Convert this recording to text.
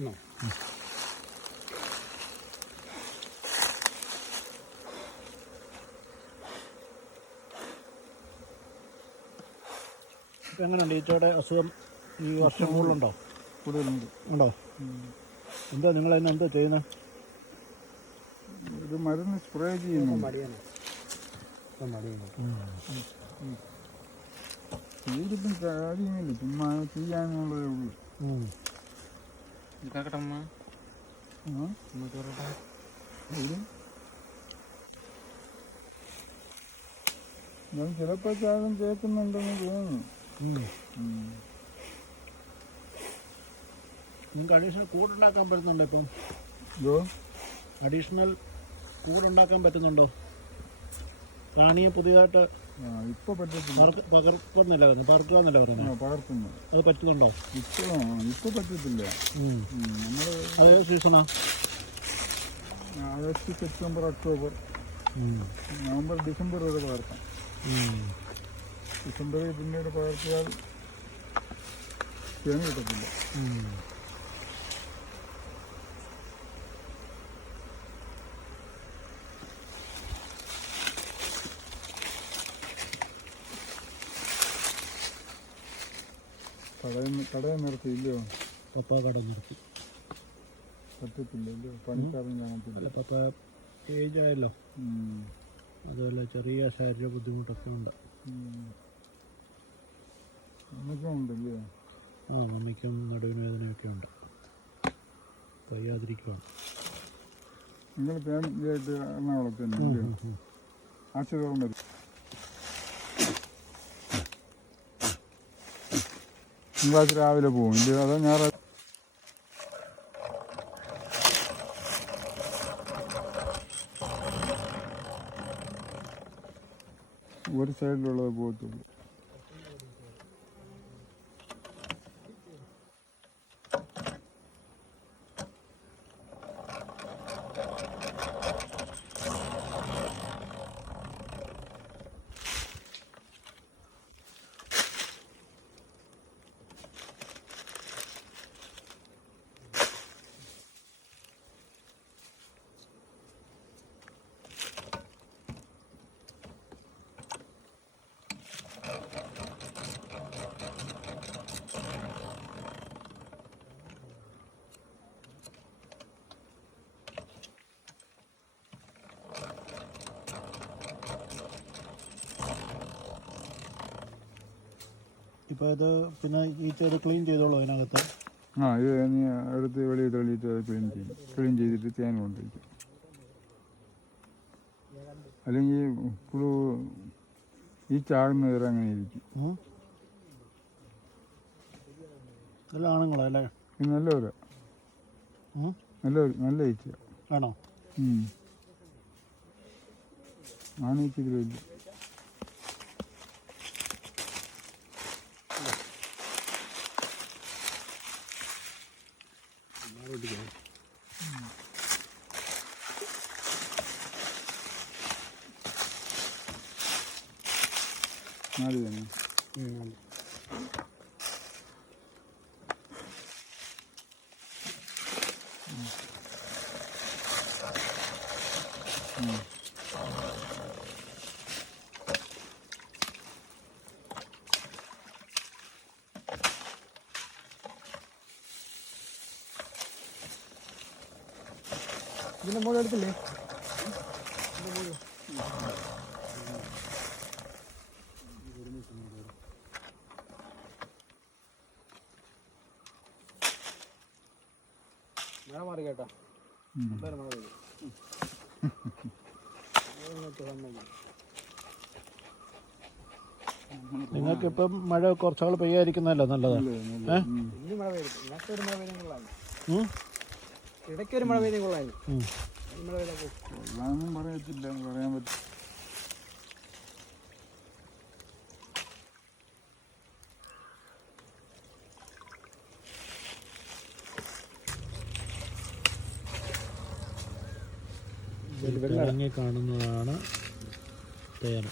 ഇപ്പം എങ്ങനെയുണ്ട് ഈച്ചയുടെ അസുഖം ഈ വർഷം കൂടുതലുണ്ടോ? കൂടുതലുണ്ട്. ഉണ്ടോ? എന്താ നിങ്ങൾ അതിന് എന്താ ചെയ്യുന്നത്? ഒരു മരുന്ന് സ്പ്രേ ചെയ്യുന്നു. ഇതിപ്പം കാര്യമില്ല, ചുമ്മാ ചെയ്യാനുള്ളതേ ഉള്ളൂ. ഞാൻ ചിലപ്പോൾ ചാകം കേൾക്കുന്നുണ്ടെന്ന് തോന്നുന്നു. നിങ്ങൾക്ക് അഡീഷണൽ കൂടുണ്ടാക്കാൻ പറ്റുന്നുണ്ടോ? ഇപ്പം അഡീഷണൽ കൂടുണ്ടാക്കാൻ പറ്റുന്നുണ്ടോ? റാണിയെ പുതിയതായിട്ട് ഇപ്പൊ പറ്റത്തില്ല, പകർക്കുന്നില്ല പറഞ്ഞു. അത് പറ്റുന്നുണ്ടോ? ഇപ്പൊ പറ്റത്തില്ല. അത് ഏത് സീസണാ? August, September, October, November, December വരെ പകർത്താം. ഡിസംബറിൽ പിന്നീട് പകർത്തിയാൽ തേൻ കിട്ടത്തില്ല. കടയിൽ നിർത്തിയില്ലയോ? പപ്പ കട നിർത്തി. പറ്റത്തില്ലല്ലോ, പണിക്കാരൻ കാണത്തില്ല. പപ്പ ഏജ് ആയല്ലോ, അതുപോലെ ചെറിയ ശാരീരിക ബുദ്ധിമുട്ടൊക്കെ ഉണ്ട്. ഉണ്ടല്ലേ? മമ്മിക്കും നടുവിന് വേദനയൊക്കെ ഉണ്ട്, വയ്യാതിരിക്കുകയാണ്. നിങ്ങൾ ഫാമിലിയായിട്ട് എറണാകുളത്ത് തന്നെ ആശീർവാദം വരും. തിങ്കളാഴ്ച രാവിലെ പോകും ഇല്ല? അതോ ഞായറാഴ്ച? ഒരു സൈഡിലുള്ളത് പോകത്തുള്ളൂ. ഇപ്പോൾ ഇത് പിന്നെ ഈച്ചയുടെ ക്ലീൻ ചെയ്തോളൂ അതിനകത്ത്. ഇത് എടുത്ത് വെളിയിട്ട് അത് ക്ലീൻ ചെയ്തിട്ട് തേൻ കൊണ്ടിരിക്കും. അല്ലെങ്കിൽ പുഴു ഈച്ച ആകുന്നത് വരെ അങ്ങനെ ഇരിക്കും. നല്ല ആണുങ്ങളോ അല്ലേ? നല്ലവരാ, നല്ല ഈച്ച ആണോ? ആണീച്ച ഇതിലില്ല. നാല് തന്നെ. ഇതിൻ്റെ മുകളിൽ എടുത്തില്ലേ? മഴ മാറി കേട്ടോ. നിങ്ങൾക്കിപ്പം മഴ കുറച്ചാൾ പെയ്യാതിരിക്കുന്നതല്ല നല്ലതാണ്. ഇടയ്ക്കൊരു മഴ പെയ്തെങ്കിൽ കൊള്ളായിരുന്നു. പറയത്തില്ല, പറയാൻ പറ്റും. ഇറങ്ങി കാണുന്നതാണ് തേന.